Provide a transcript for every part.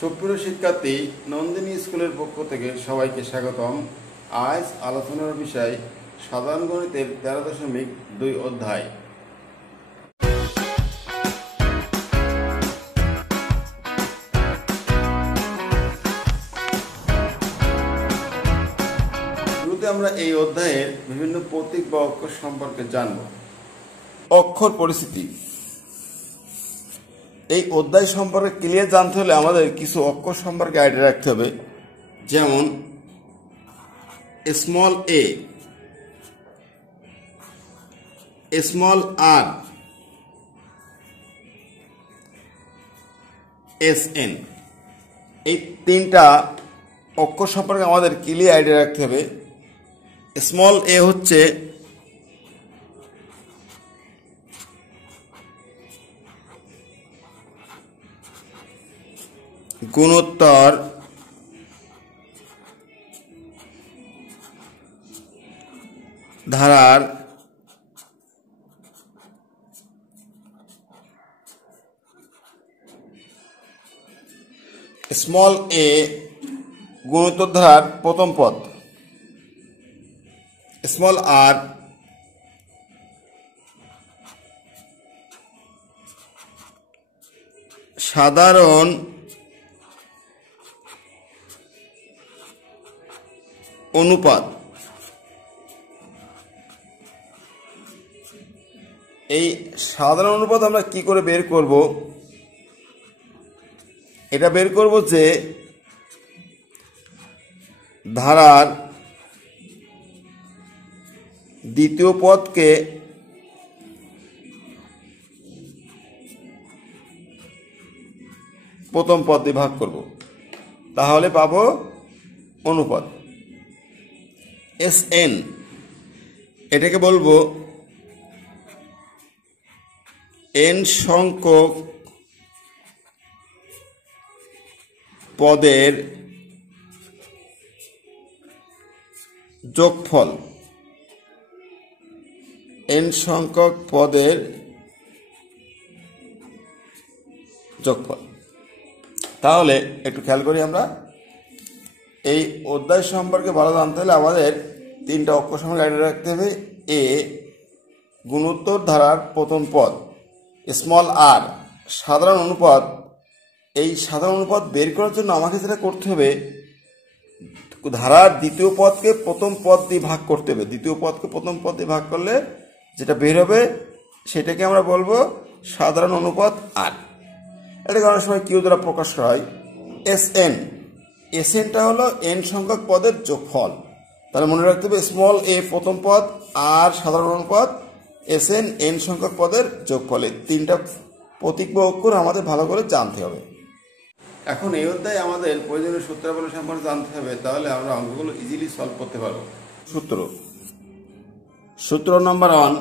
সুপ্রিয় শিক্ষার্থী, নন্দিনী স্কুলের পক্ষ থেকে সবাইকে স্বাগতম। আজ আলোচনার বিষয় সাধারণ গণিতের 13.2 অধ্যায়। শুরুতে আমরা এই অধ্যায়ের বিভিন্ন প্রতীক বা অক্ষর সম্পর্কে জানব। অক্ষর পরিস্থিতি। এই অধ্যায় সম্পর্কে ক্লিয়ার জানতে হলে আমাদের কিছু অক্ষর সম্পর্কে আইডিয়া রাখতে হবে। যেমন স্মল এ, স্মল আর, এসএন, এই তিনটা অক্ষর সম্পর্কে আমাদের ক্লিয়ার আইডিয়া রাখতে হবে। স্মল এ হচ্ছে গুণোত্তর ধারার স্মল এ গুণোত্তর ধারার প্রথম পদ। স্মল আর সাধারণ অনুপাত। এই সাধারণ অনুপাত আমরা কি করে বের করব? এটা বের করব যে ধারার দ্বিতীয় পদকে প্রথম পদ দিয়ে ভাগ করব, তাহলে পাবো অনুপাত। এসএন এটাকে বলবো এন সংখ্যক পদের যোগফল। এন সংখ্যক পদের যোগফল। তাহলে একটু খেয়াল করি, আমরা এই অধ্যায় সম্পর্কে ভালো জানতে হলে আমাদের তিনটা অক্ষর সম্পর্কে আইডিয়া রাখতে হবে। এ গুণোত্তর ধারার প্রথম পদ, স্মল আর সাধারণ অনুপাত। এই সাধারণ অনুপাত বের করার জন্য আমাকে যেটা করতে হবে, ধারার দ্বিতীয় পদকে প্রথম পদ দিয়ে ভাগ করতে হবে। দ্বিতীয় পদকে প্রথম পদ দিয়ে ভাগ করলে যেটা বের হবে সেটাকে আমরা বলবো সাধারণ অনুপাত আর। এটাকে অনেক সময় কিউ দ্বারা প্রকাশ করা হয়। এসএন, এসএনটা হলো এন সংখ্যক পদের যোগফল। তাহলে মনে রাখতে হবে স্মল এ প্রথম পদ, আর সাধারণ অনুপাত, এসএন এন সংখ্যক পদের যোগফল। এই তিনটা প্রতীক বা অক্ষর আমাদের ভালো করে জানতে হবে। এখন এই অধ্যায়ে আমাদের প্রয়োজনীয় সূত্রাবলী সম্পর্কে জানতে হবে, তাহলে আমরা অঙ্কগুলো ইজিলি সলভ করতে পারবো। সূত্র নম্বর 1,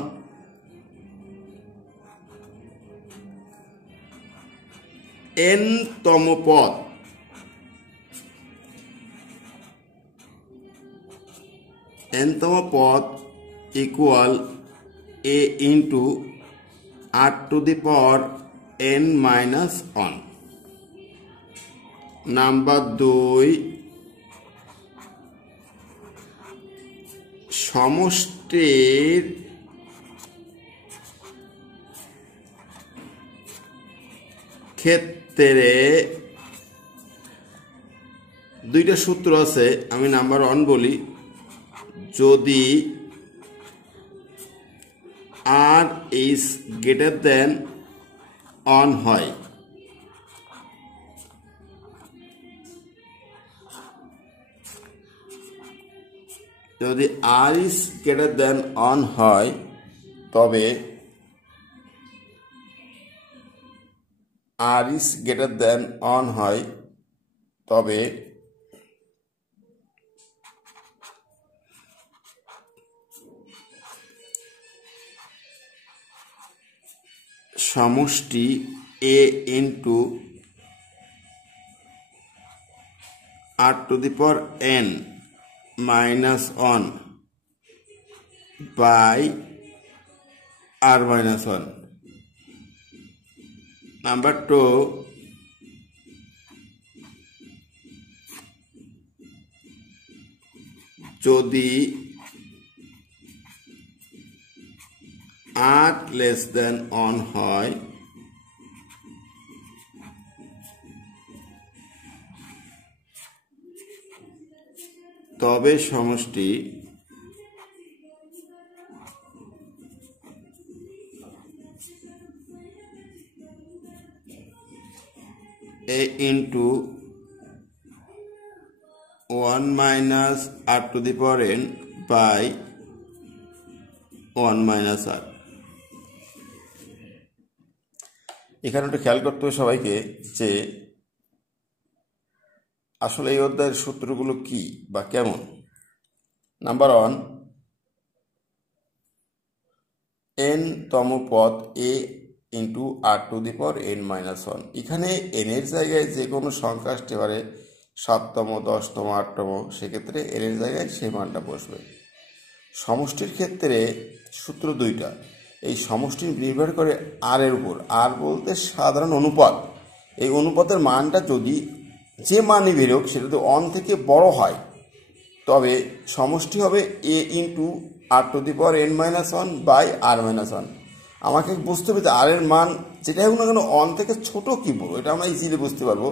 n তম পদ equal a into r to the power n minus 1। Number 2, সমষ্টির ক্ষেত্রে দুইটা সূত্র আছে। আমি নাম্বার 1 বলি, যদি r is greater than 1 হয়, যদি r is greater than 1 হয় তবে r is greater than 1 হয় তবে সমষ্টি a into r to the power n -1 by r-1. Number 2, যদি r less than 1 হয় তবে সমষ্টি a into 1 minus r to the power n by 1 minus r। এখানে একটু খেয়াল করতে হবে সবাইকে যে আসলে এই অধ্যায়ের সূত্রগুলো কি বা কেমন। নাম্বার 1, n তম পদ a into r to the power n minus 1। এখানে n এর জায়গায় যে কোনো সংখ্যা আসতে পারে, 7তম 10তম 8তম, সেক্ষেত্রে n এর জায়গায় সেই মানটা বসবে। সমষ্টির ক্ষেত্রে সূত্র দুইটা, এই সমষ্টি নির্ভর করে r এর উপর। r বলতে সাধারণ অনুপাত। এই অনুপাতের মানটা যদি যে মানই বেরোক সেটা যদি 1 থেকে বড় হয় তবে সমষ্টি হবে a into r to the power n minus 1 by r minus 1। আমাকে বুঝতে হবে যে r এর মান যেটাই হোক না কেন 1 থেকে ছোট কি বড় এটা আমরা ইজিলি বুঝতে পারবো।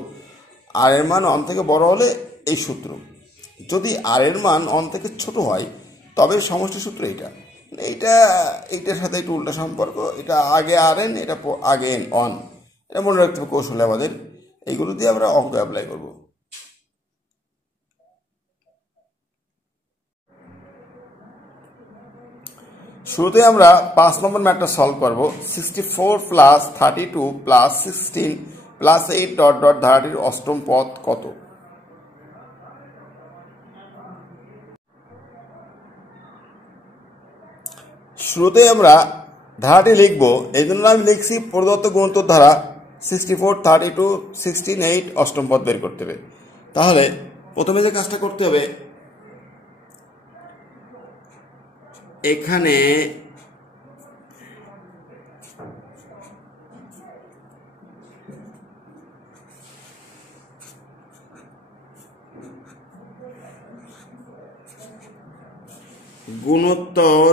r এর মান 1 থেকে বড় হলে এই সূত্র, যদি r এর মান 1 থেকে ছোট হয় তবে সমষ্টি সূত্র এইটার সাথে একটু উল্টা সম্পর্ক। এটা আগে rn, এটা আগে n অন, এটা মনে রাখতে হবে কৌশলে আমাদের। এইগুলো দিয়ে আমরা অঙ্ক অ্যাপ্লাই করব। শুরুতে আমরা 5 নম্বর ম্যাথটা সলভ করব। 64 plus 32 plus 16 plus 8 dot dot ধারাটির অষ্টম পদ কত? শুরুতে আমরা ধারাটি লিখব, এই জন্য আমি লিখছি প্রদত্ত গুণোত্তর ধারা 64 32 16 8 অষ্টম পদ বের করতে হবে। তাহলে প্রথমে যে কাজটা করতে হবে, এখানে গুণোত্তর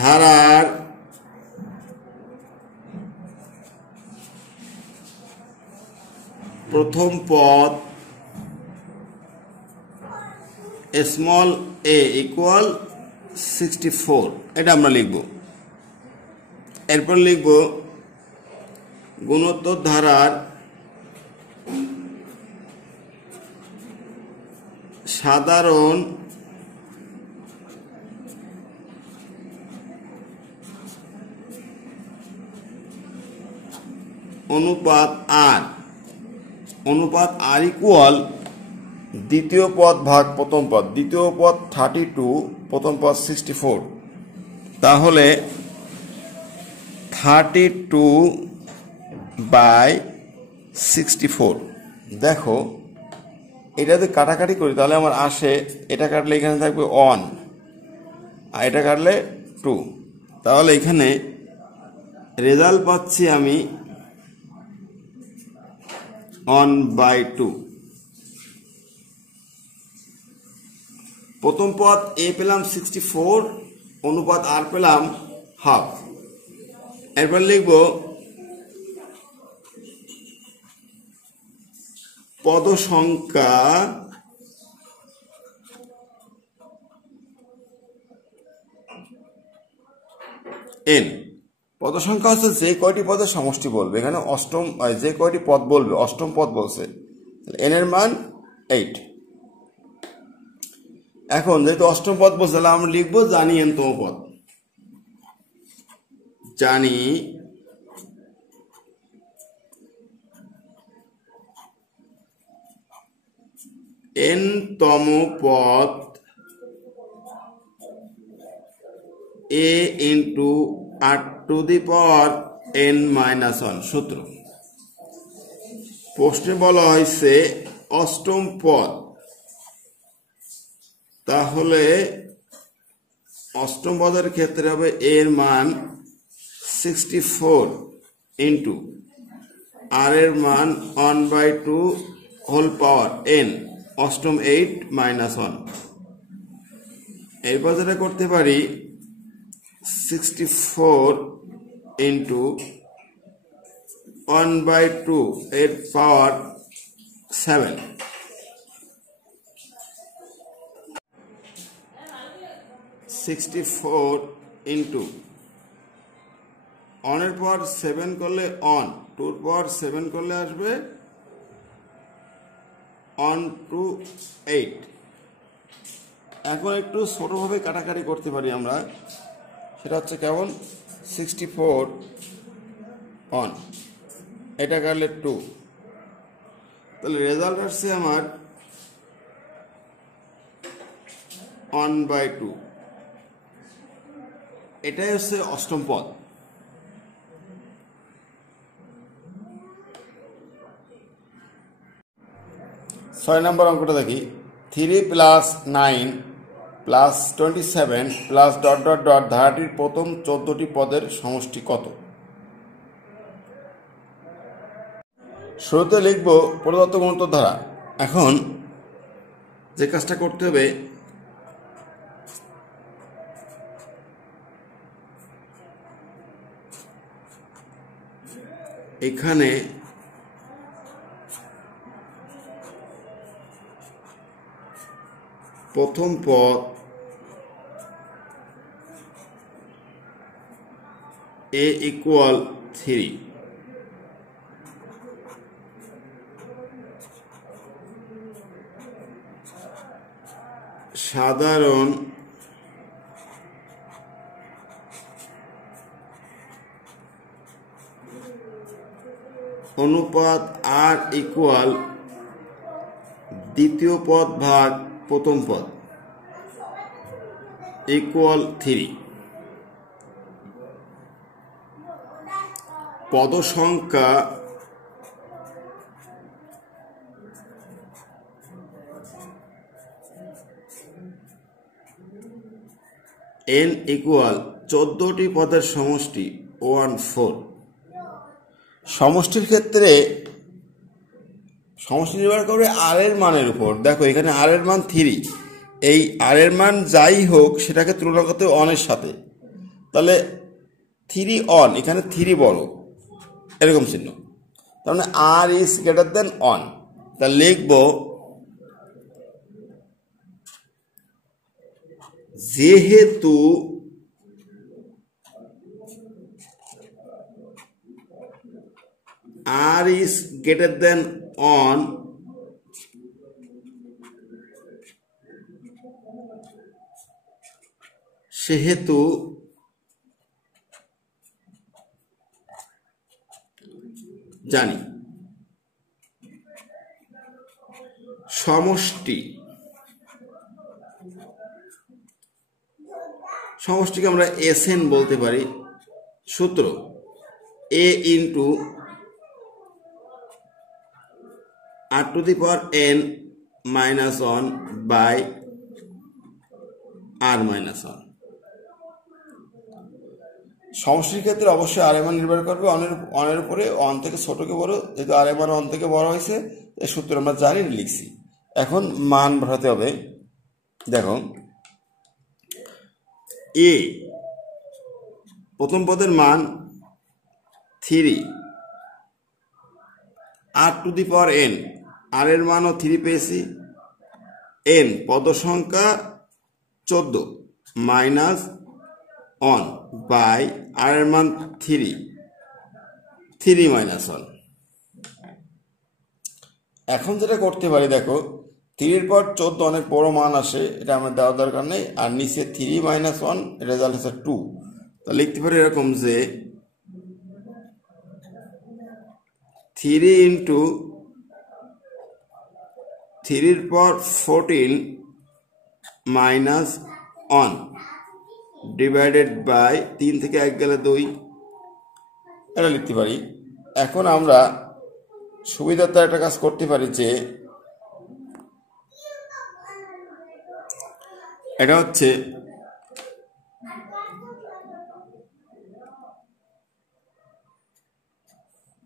ধারার প্রথম পদ স্মল a ইকুয়াল 64, এটা আমরা লিখব। এরপর লিখব গুণোত্তর ধারার সাধারণ অনুপাত r, অনুপাত r ইকুয়াল দ্বিতীয় পদ ভাগ প্রথম পদ। দ্বিতীয় পদ 32, প্রথম পদ 64, তাহলে 32 বাই 64। দেখো এটা যদি কাটাকাটি করি তাহলে আমার আসে, এটা কাটলে এখানে থাকবে 1 আর এটা কাটলে 2, তাহলে এখানে রেজাল্ট পাচ্ছি আমি 1/2। প্রথম পদ a পেলাম 64, অনুপাত r পেলাম হাফ। এরপর লিখব পদ সংখ্যা n। পদ সংখ্যা হচ্ছে যে কয়টি পদের সমষ্টি বলবে, এখানে অষ্টম যে কয়টি পদ বলবে অষ্টম পদ বলছে, n এর মান 8। এখন যেহেতু অষ্টম পদ বলছে তাহলে আমরা লিখবো জানি n তম পদ, জানি n তম পদ a into r to the power n minus 1 সূত্র। প্রশ্নে বলা হয়েছে অষ্টম পদ, তাহলে অষ্টম পদের ক্ষেত্রে হবে এর মান 64 ইন্টু আর এর মান 1/2 হোল পাওয়ার n অষ্টম 8 মাইনাস 1। এরপর যেটা করতে পারি 64 ইন্টু 1/2 এর পাওয়ার 7। 64 ইন্টু 1 এর পাওয়ার 7 করলে 1, 2 এর পাওয়ার 7 করলে আসবে 1 to 8। এখন একটু ছোটভাবে কাটাকাটি করতে পারি আমরা, সেটা হচ্ছে কেমন 64 1 এটা কাটলে 2, তাহলে রেজাল্ট আসছে আমার 1/2। এটাই হচ্ছে অষ্টম পদ। ছয় নম্বর অঙ্কটা দেখি 3 + 9 + 27 প্লাস ডট ডট ডট ধারাটির প্রথম 14টি পদের সমষ্টি কত? শুরুতে লিখব প্রদত্ত গুণোত্তর ধারা। এখন যে কাজটা করতে হবে, এখানে প্রথম পদ a = 3, সাধারণ অনুপাত r = দ্বিতীয় পদ ভাগ প্রথম পদ = 3। পদ সংখ্যা n = 14টি পদের সমষ্টি 14। সমষ্টির ক্ষেত্রে সমষ্টি নির্ভর করবে r এর মানের উপর। দেখো এখানে r এর মান 3, এই r এর মান যাই হোক সেটাকে তুলনা করতে 1 এর সাথে, তাহলে 3 1, এখানে 3 বড়, এরকম চিহ্ন, তার মানে r is greater than 1। তাহলে লিখব যেহেতু r is greater than 1, সেহেতু জানি সমষ্টিকে আমরা Sn বলতে পারি। সূত্র a into r⁴n - 1 by r-1। সমষ্টির ক্ষেত্রে অবশ্যই আর এর মান নির্ভর করবে অনের উপরে, 1 থেকে ছোটকে বড়, যেহেতু আর এর মান 1 থেকে বড় হয়েছে এই সূত্র আমরা জানি, লিখছি। এখন মান বসাতে হবে। দেখো এ প্রথম পদের মান 3, r⁴n আর এর মানও 3 পেয়েছি, n পদ সংখ্যা 14 মাইনাস 1 বাই আর এর মান 3 - 1। এখন যেটা করতে পারি, দেখো 3 এর পর 14 অনেক বড় মান আসে, এটা আমার দেওয়ার দরকার নেই, আর নিচে 3 - 1 রেজাল্ট হচ্ছে 2। তা লিখতে পারি এরকম যে 3 ইন্টু 3 এর পর 14 মাইনাস 1 ডিভাইডেড বাই 3 থেকে 1 গেলে 2, এটা লিখতে পারি। এখন আমরা সুবিধার্থে একটা কাজ করতে পারি যে এটা হচ্ছে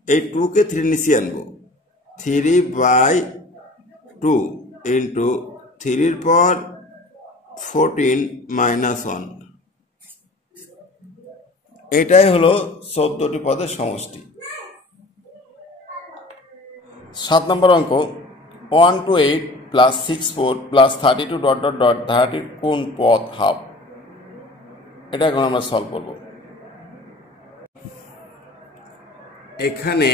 এই 2 কে 3 নিচে আনবো, 3/2 ইন্টু 3 পর 14 মাইনাস 1, এটাই হলো 14টি পদের সমষ্টি। 7 নম্বর অঙ্ক 1 to 8 plus 6 4 plus 32 dot dot dot ধারাটির কোন পদ হাফ, এটা এখন আমরা সলভ করব। এখানে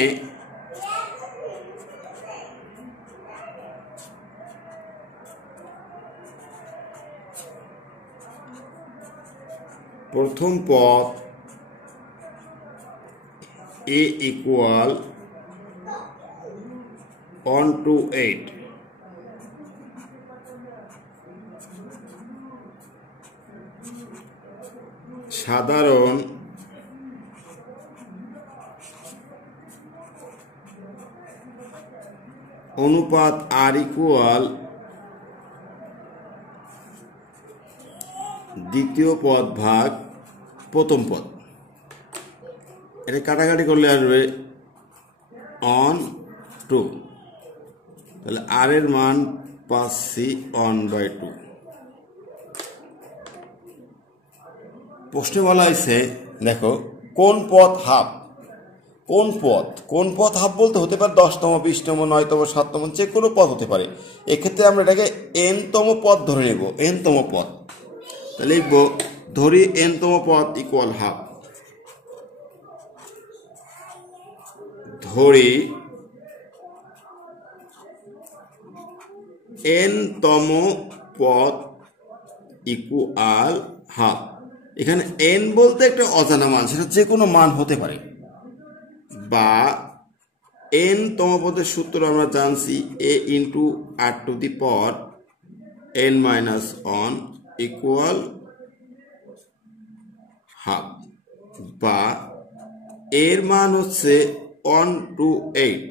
প্রথম পদ a ইকুয়াল 1 to 8, সাধারণ অনুপাত r ইকুয়াল দ্বিতীয় পদ ভাগ প্রথম পদ, এটা কাটাকাটি করলে আসবে 1 2, তাহলে r এর মান পাচ্ছি 1/2। প্রশ্নে বলা হয়েছে দেখো কোন পদ হাফ, কোন পদ হাফ বলতে হতে পারে 10তম 20তম 9তম 7তম যে কোনো পদ হতে পারে। এক্ষেত্রে আমরা এটাকে nতম পদ ধরে নেব, nতম পদ, তাহলে লিখব ধরি nতম পদ ইকুয়াল হাফ, ধরি nতম পদ ইকুয়াল হাফ। এখানে n বলতে একটা অজানা মান, সেটা যে কোনো মান হতে পারে, বা nতম পদের সূত্র আমরা জানছি a into r to the power n minus 1 equal half, বা এর মান হচ্ছে 1 to 8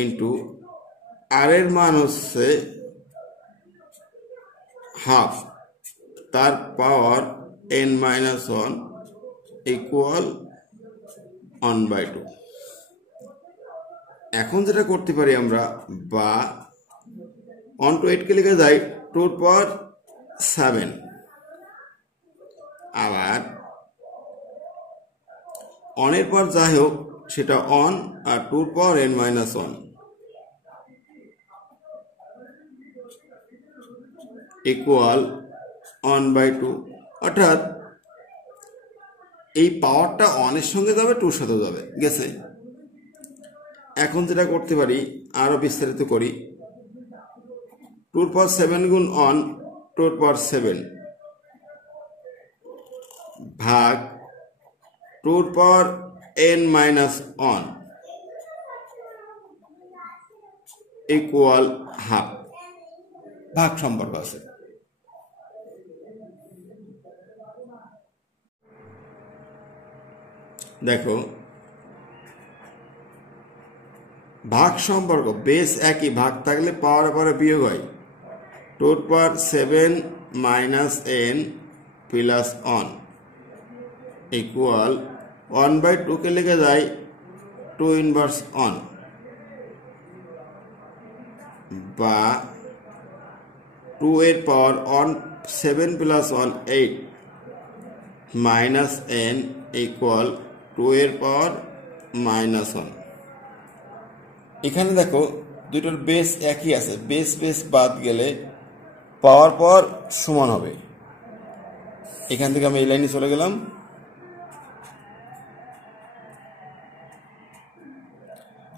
ইন্টু আর এর মান হচ্ছে হাফ, তার পাওয়ার n মাইনাস 1 ইকুয়াল 1/2। এখন যেটা করতে পারি আমরা, বা 1 to 8 কে লিখে যাই 2 এর পাওয়ার 7, আবার 1 এর পর যাই হোক সেটা 1 আর 2 এর পাওয়ার n মাইনাস 1 ইকুয়াল 1/2, অর্থাৎ এই পাওয়ারটা 1 এর সঙ্গে যাবে 2 এর সাথে যাবে, গেছে। এখন যেটা করতে পারি আরো বিস্তারিত করি, 2 এর পাওয়ার 7 গুণ 1 2 এর পাওয়ার 7 ভাগ 2 এর পাওয়ার n মাইনাস 1 ইকুয়াল হাফ, ভাগ সম্পর্ক আছে। দেখো ভাগ সম্পর্ক বেস একই, ভাগ থাকলে পাওয়ার পরে বিয়োগ হয়, 2 এর পাওয়ার 7 মাইনাস n প্লাস 1 ইকুয়াল 1/2 কে লিখে যায় 2 ইনভার্স 1, বা 2 এর পাওয়ার 7 প্লাস 1 8 মাইনাস n ইকুয়াল 2 এর পাওয়ার মাইনাস 1। এখানে দেখো দুটোর বেস একই আছে, বেস বাদ গেলে পাওয়ার সমান হবে। এখান থেকে আমি এই লাইনে চলে গেলাম,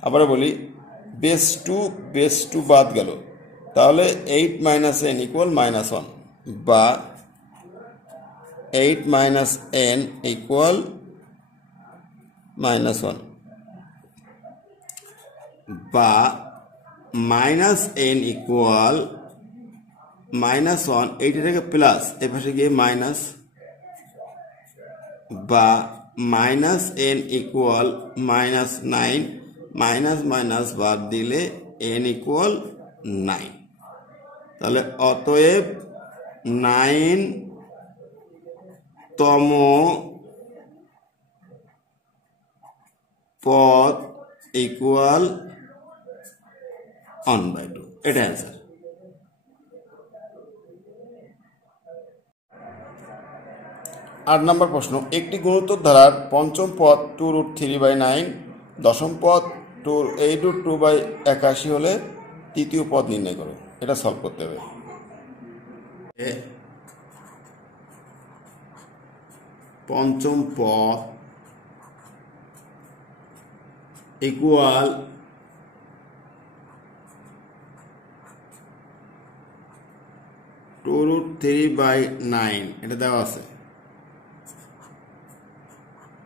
আবার বলি বেস টু বাদ গেল, তাহলে 8 মাইনাস n ইকুয়াল মাইনাস 1, বা 8 মাইনাস n ইকুয়াল মাইনাস 1, বা মাইনাস n ইকুয়াল মাইনাস 1, এইটা থেকে প্লাস এপাশে গিয়ে মাইনাস, বা minus n equal minus 9, minus minus বাদ দিলে n ইকুয়াল 9, তাহলে অতএব 9তম পদ ইকুয়াল 1/2। এটা অ্যান্সার। 8 নম্বর প্রশ্ন, একটি গুণোত্তর ধারার পঞ্চম পদ 2√3/9, দশম পদ 8√2/81 হলে তৃতীয় পদ নির্ণয় করো। এটা সলভ করতে হবে। পঞ্চম পদ ইকুয়াল 2√3/9 এটা দেওয়া আছে।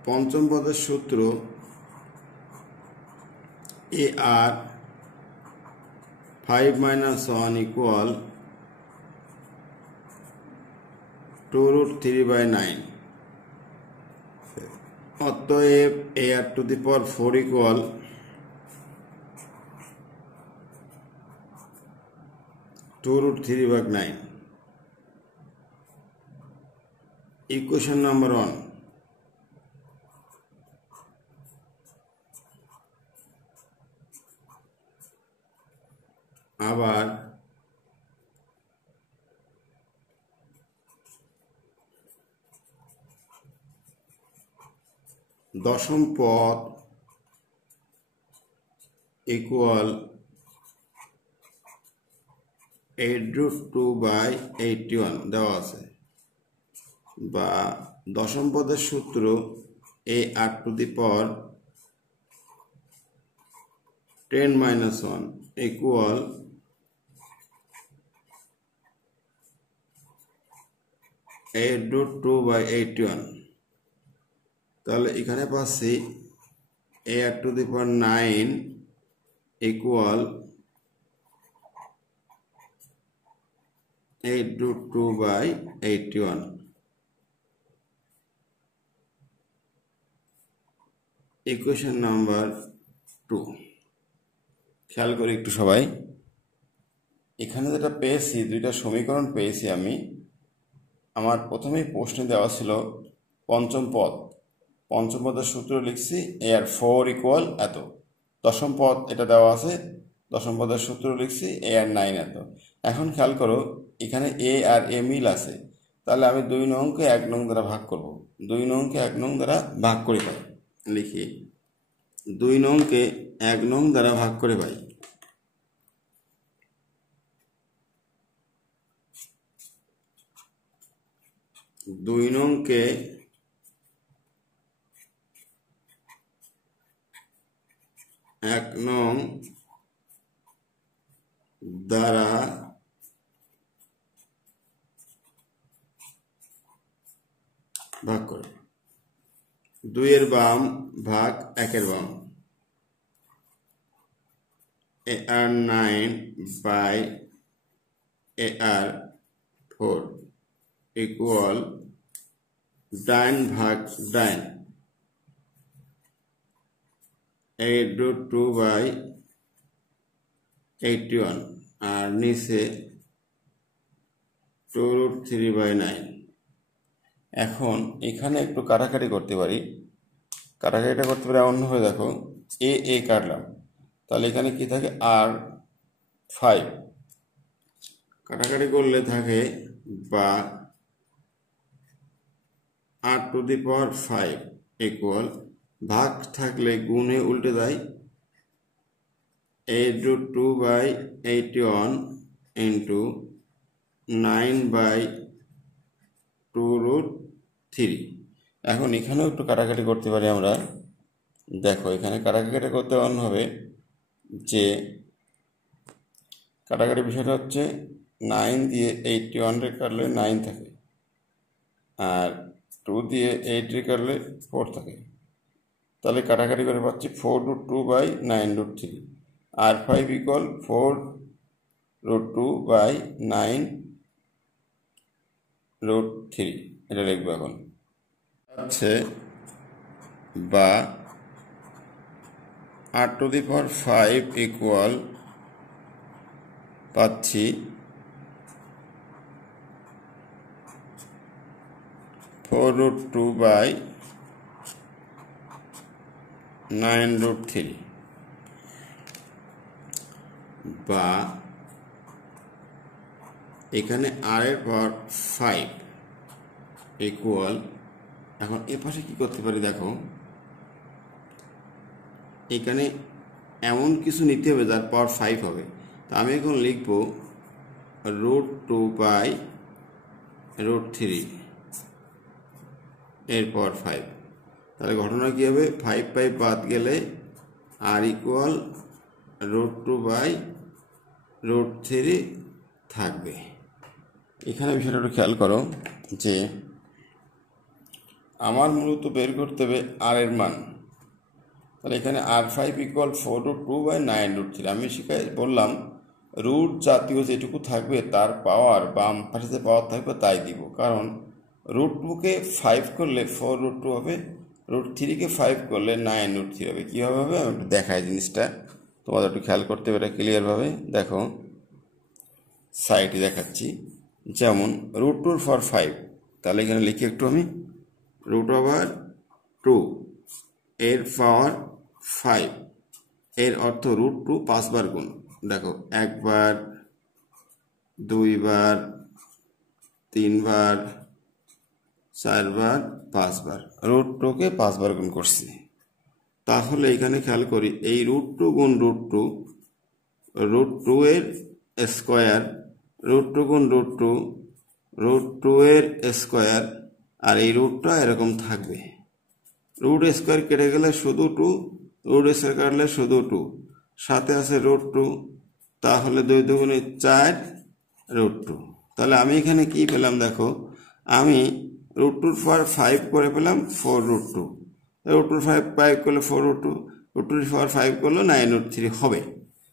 পঞ্চম পদের সূত্র AR 5 - 1 ইকুয়াল 2√3/9। অতএব AR⁴ ইকুয়াল 2√3/9। Equation number 1। আবার দশম পদ ইকুয়াল 8√2/81 দেওয়া আছে, বা দশম পদের সূত্র AR⁴ 10 - 1 ইকুয়াল 8√2/81। তাহলে এখানে পাচ্ছি AR⁹ ইকুয়াল 8√2/81। Equation number 2। খেয়াল করি একটু সবাই, এখানে যেটা পেয়েছি, দুইটা সমীকরণ পেয়েছি আমি। আমার প্রথমেই প্রশ্নে দেওয়া ছিল পঞ্চম পদ, পঞ্চম পদের সূত্র লিখছি AR⁴ ইকুয়াল এত। দশম পদ এটা দেওয়া আছে, দশম পদের সূত্র লিখছি AR⁹ এত। এখন খেয়াল করো, এখানে A আর A মিল আছে, তাহলে আমি 2 নংকে 1 নং দ্বারা ভাগ করব। 2 নংকে 1 নং দ্বারা ভাগ করে পাই, লিখি 2 নংকে 1 নং দ্বারা ভাগ করে পাই। দুই নংকে 1 নং দ্বারা ভাগ করে। 2 এর বাম ভাগ 1 এর বাম, AR⁹ ইকুয়াল ডাইন ভাগ ডাইন, 8√2/81, আর নিচে 2√3/9। এখন এখানে একটু কাটাকাটি করতে পারি। কাটাকাটিটা করতে পারি এমনভাবে, দেখো A কাটলাম, তাহলে এখানে কি থাকে R5। কাটাকাটি করলে থাকে বা R⁵ ইকুয়াল, ভাগ থাকলে গুণে উল্টে যায় 8√2/81 ইন্টু 9/2√3। এখন এখানেও একটু কাটাকাটি করতে পারি আমরা। দেখো এখানে কাটাকাটি করতে এমন হবে যে, কাটাকাটি বিষয়টা হচ্ছে 9 দিয়ে 81 কাটলে 9 থাকে, আর 2 দিয়ে 8 কাটলে 4 থাকে। তাহলে কাটাকাটি করে পাচ্ছি 4√2/9√3। R5 ইকুয়াল 4√2/9√3, এটা লিখবো এখন। আছে বা R⁵ ইকুয়াল পাচ্ছি 4√2/9√3, বা এখানে আর এর পাওয়ার 5 ইকুয়াল, এখন এ পাশে কি করতে পারি দেখো, এখানে এমন কিছু নিতে হবে যার পাওয়ার 5 হবে। তো আমি এখন লিখব √2/√3 এর পাওয়ার 5। তাহলে ঘটনা কি হবে, 5 বাদ গেলে আর ইকুয়াল √2/√3 থাকবে। এখানে বিষয়টা একটু খেয়াল করো যে আমার মূলত বের করতে হবে আর এর মান। তাহলে এখানে R5 ইকুয়াল 4√2/9√3। আমি বললাম রুট জাতীয় যেটুকু থাকবে তার পাওয়ার বাম পাশে যে পাওয়ার থাকবে তাই দিব, কারণ √2কে 5 করলে 4√2 হবে, √3কে 5 করলে 9√3 হবে। কীভাবে হবে আমি একটু দেখাই জিনিসটা, তোমাদের একটু খেয়াল করতে হবে এটা ক্লিয়ারভাবে। দেখো সাইডে দেখাচ্ছি, যেমন √2 ফর 5, তাহলে এখানে লিখি একটু আমি √2 এর পাওয়ার 5, এর অর্থ √2 5 বার গুণ। দেখো 1 বার, 2 বার, 3 বার, 4 বার, 5 বার, √2কে 5 বার গুণ করছি। তাহলে এখানে খেয়াল করি এই √2 গুণ √2 এর স্কোয়ার, √2 গুণ √2 এর স্কোয়ার, আর এই রুটটা এরকম থাকবে। রুট স্কোয়ার কেটে গেলে শুধু 2, রুট স্কোয়ার কাটলে শুধু 2, সাথে আছে √2, তাহলে 2 2 4 √2। তাহলে আমি এখানে কি পেলাম দেখো, আমি √2 ফর 5 করে পেলাম 4√2, √2 5 করলে 4√2, √2 ফর 5 করলে 9√3 হবে।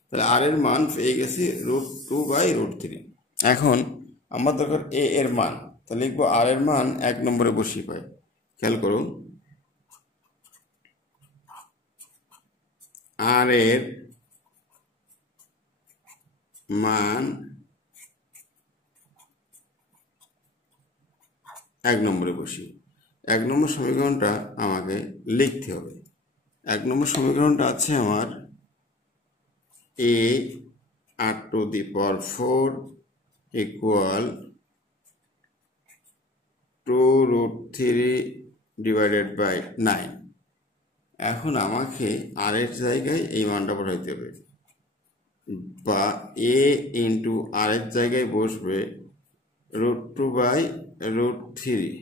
তাহলে আর এর মান পেয়ে গেছি √2/√3। এখন আমার দরকার এ এর মান, তাহলে লিখবো আর এর মান 1 নম্বরে বসিয়ে পাই। খেয়াল করো আর এর মান 1 নম্বরে বসিয়ে 1 নম্বর সমীকরণটা আমাকে লিখতে হবে। 1 নম্বর সমীকরণটা আছে আমার a r⁴ ইকুয়াল 2√3/9। এখন আমাকে আর এর জায়গায় এই মানটা বসাইতে হবে, বা a ইন্টু আর এর জায়গায় বসবে √2/√3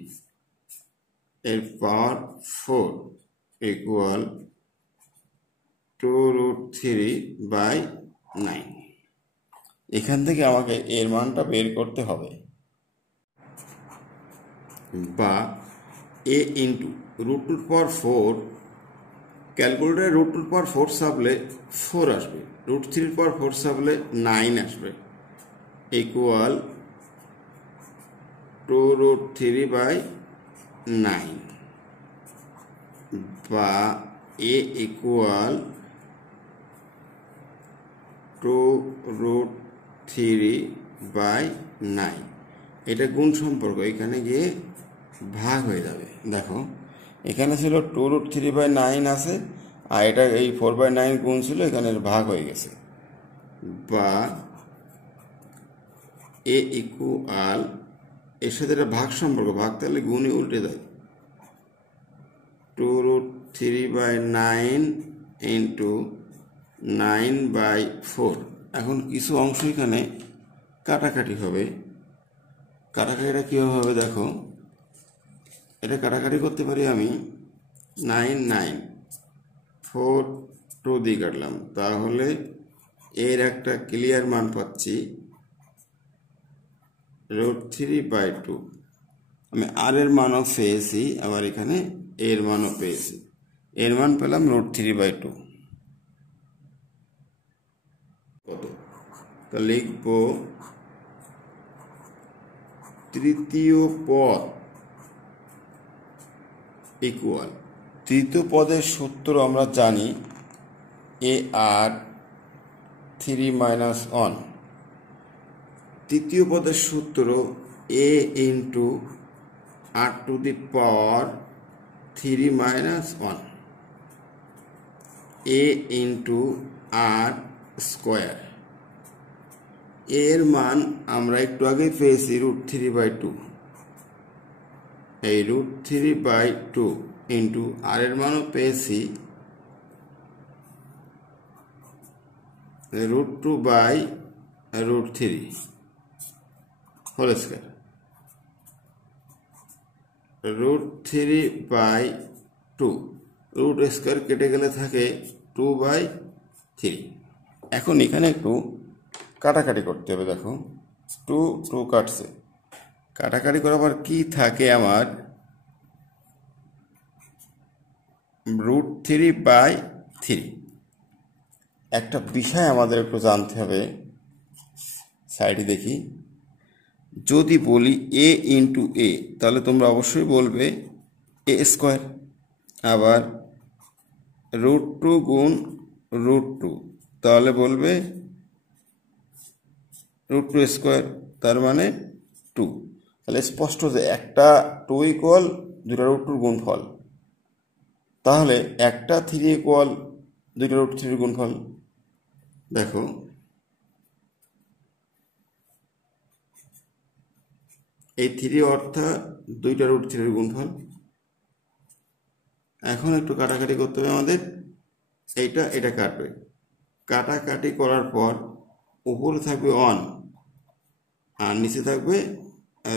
এর পাওয়ার 4 ইকুয়াল 2√3/9। এখান থেকে আমাকে এর মানটা বের করতে হবে, বা a ইন্টু √2/4, ক্যালকুলেটারে √2/4 চাপলে 4 আসবে, √3/4 চাপলে 9 আসবে, ইকুয়াল 2√3/9, বা a ইকুয়াল 2√3/9। এটা গুণ সম্পর্ক, এখানে গিয়ে ভাগ হয়ে যাবে। দেখো এখানে ছিল 2√3/9 আছে, আর এটা এই 4/9 গুণ ছিল, এখানে ভাগ হয়ে গেছে, বা এ ইকুয়াল, এর সাথে এটা ভাগ সম্পর্ক, ভাগ তাহলে গুণে উল্টে যায়, 2√3/9 ইন্টু 9/4। এখন কিছু অংশ এখানে কাটাকাটি হবে, কাটাকাটিটা কীভাবে হবে দেখো, এটা কাটাকাটি করতে পারি আমি 9 9 4 2 দিয়ে কাটলাম, তাহলে এর একটা ক্লিয়ার মান পাচ্ছি √3/2। আমি আর এর মানও পেয়েছি, আবার এখানে এর মানও পেয়েছি, এর মান পেলাম √3/2। কত, তা লিখব তৃতীয় পদ ইকুয়াল, তৃতীয় পদের সূত্র আমরা জানি AR3-1। তৃতীয় পদের সূত্র a into r⁻3-1, a into r square এর মান আমরা একটু আগে পেয়েছি √3/2, এই √3/2 ইন্টু আর এর মানও পেয়েছি √2/√3 হোল স্কয়ার। √3/2 রুট স্কয়ার কেটে গেলে থাকে 2/3। এখন এখানে একটু কাটাকাটি করতে হবে। দেখো 2 কাটছে, কাটাকাটি করার পর কি থাকে আমার √3/3। একটা বিষয় আমাদের একটু জানতে হবে, সাইডে দেখি। যদি বলি a ইন্টু এ, তাহলে তোমরা অবশ্যই বলবে a স্কোয়ার। আবার √2 গুণ √2, তাহলে বলবে √2 স্কোয়ার, তার মানে 2। তাহলে স্পষ্ট যে একটা 2 ইকুয়াল দুটা √2 গুণফল, তাহলে একটা 3 ইকুয়াল দুইটা √3 গুণফল। দেখো এই 3 অর্থাৎ দুইটা √3 গুণফল। এখন একটু কাটাকাটি করতে হবে আমাদের, এটা কাটবে। কাটাকাটি করার পর উপরে থাকবে 1 আর নিচে থাকবে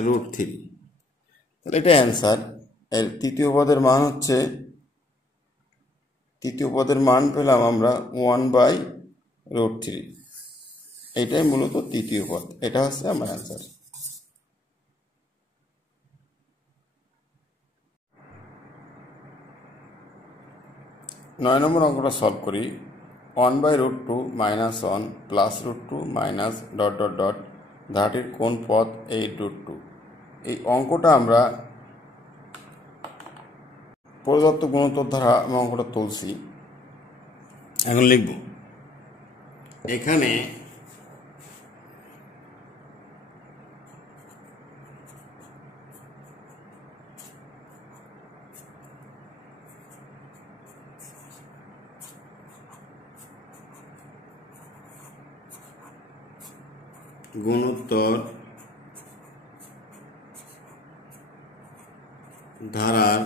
√3। তাহলে এটা অ্যান্সার। এর তৃতীয় পদের মান হচ্ছে, তৃতীয় পদের মান পেলাম আমরা 1/√3। এটাই মূলত তৃতীয় পদ, এটা হচ্ছে আমার অ্যান্সার। 9 নম্বর অঙ্কটা সলভ করি। 1/√2 - 1 plus √2 minus dot dot dot ধারাটির কোন পদ 8√2। এই অঙ্কটা আমরা প্রদত্ত গুণোত্তর দ্বারা আমি অঙ্কটা তুলছি। এখন লিখব, এখানে গুণোত্তর ধারার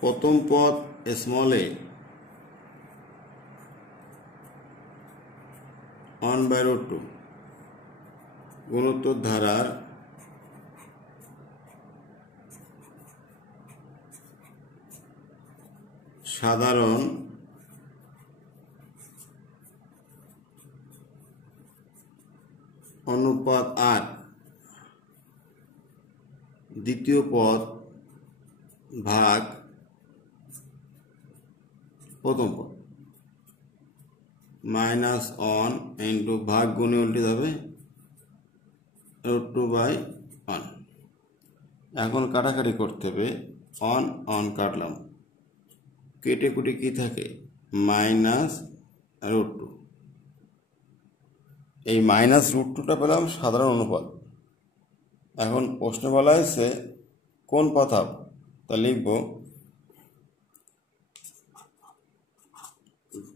প্রথম পদ স্মল a 1/√2, গুণোত্তর ধারার সাধারণ অনুপাত 8, দ্বিতীয় পদ ভাগ প্রথম পদ -1 ইন্টু ভাগ গুণে উল্টে যাবে √2/1। এখন কাটাকাটি করতে হবে, 1 কাটলাম, কেটে কুটে কি থাকে -√2। এই -√2টা পেলাম সাধারণ অনুপাত। এখন প্রশ্ন বলা হয়েছে কোন পদ হবে, তা লিখব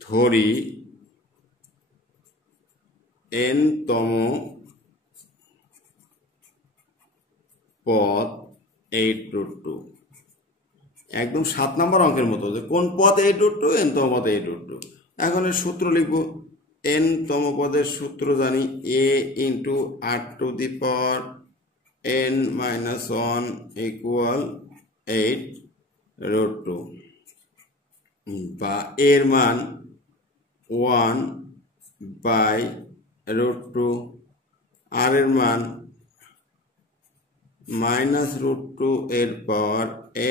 ধরি n-তম পদ 8√2। একদম 7 নম্বর অঙ্কের মতো, যে কোন পদ 8√2, n-তম পদ 8√2। এখন এর সূত্র লিখব, n-তম পদের সূত্র জানি a ইন্টু r⁻n-1 ইকুয়াল 8√2, বা এর মান 1/√2, আর এর মান -√2 এর পাওয়ার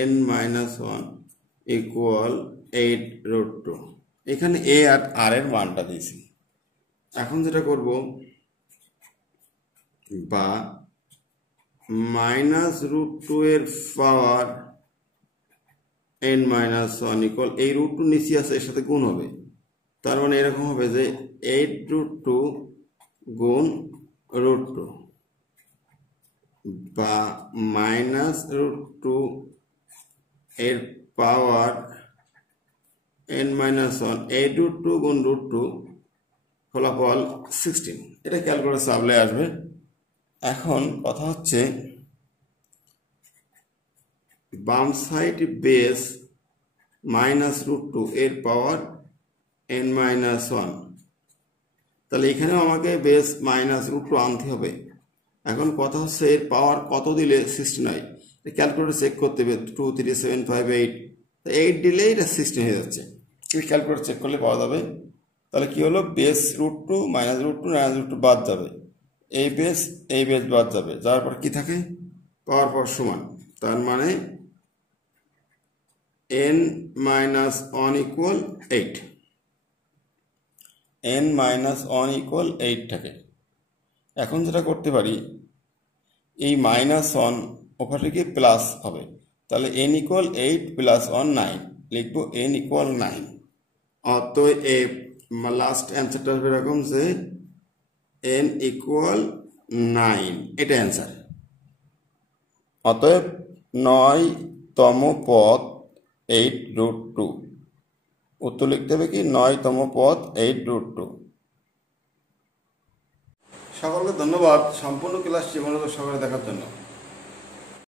n-1 ইকুয়াল 8√2। এখানে a আর r এর মানটা দিয়েছি। এখন যেটা করব, বা -√2 এর পাওয়ার n-1 ইকুয়াল, এই √2 নিচে আছে, এর সাথে গুণ হবে। তার মানে এরকম হবে যে 8√2 গুণ √2, বা -√2 এর পাওয়ার n মাইনাস ওয়ান 8√2 গুণ √2 ফলাফল 16। এটা ক্যালকুলেটর চাপলে আসবে। এখন কথা হচ্ছে বাম সাইড বেস মাইনাস √2 এর পাওয়ার n মাইনাস ওয়ান, তাহলে এখানেও আমাকে বেস মাইনাস √2 আনতে হবে। এখন কথা হচ্ছে এর পাওয়ার কত দিলে 16 হয়, ক্যালকুলেটর চেক করতে হবে। 2 3 7 5 8, 8 দিলে এটা 16 হয়ে যাচ্ছে। ক্যালকুলেটর চেক করলে পাওয়া যাবে। তাহলে কি হলো, বেস √2 মাইনাস √2 বাদ যাবে, এই বেস বাদ যাবে, যাওয়ার পর কি থাকে, পাওয়ার পর সমান, তার মানে n minus one equal 8, n minus one equal 8 থাকে। এখন যেটা করতে পারি, এই মাইনাস ওয়ান ওখানে গিয়ে প্লাস হবে, তাহলে n ইকুয়াল 8 প্লাস 1 9 লিখবো, n ইকুয়াল 9। অতএব লাস্ট অ্যান্সারটা আসবে এরকম যে n ইকুয়াল 9, এটা অ্যান্সার। অতএব 9তম পদ 8√2, উত্তর লিখতে হবে কি 9তম পদ 8√2। সকলকে ধন্যবাদ সম্পূর্ণ ক্লাসটি মনোযোগ সহকারে দেখার জন্য।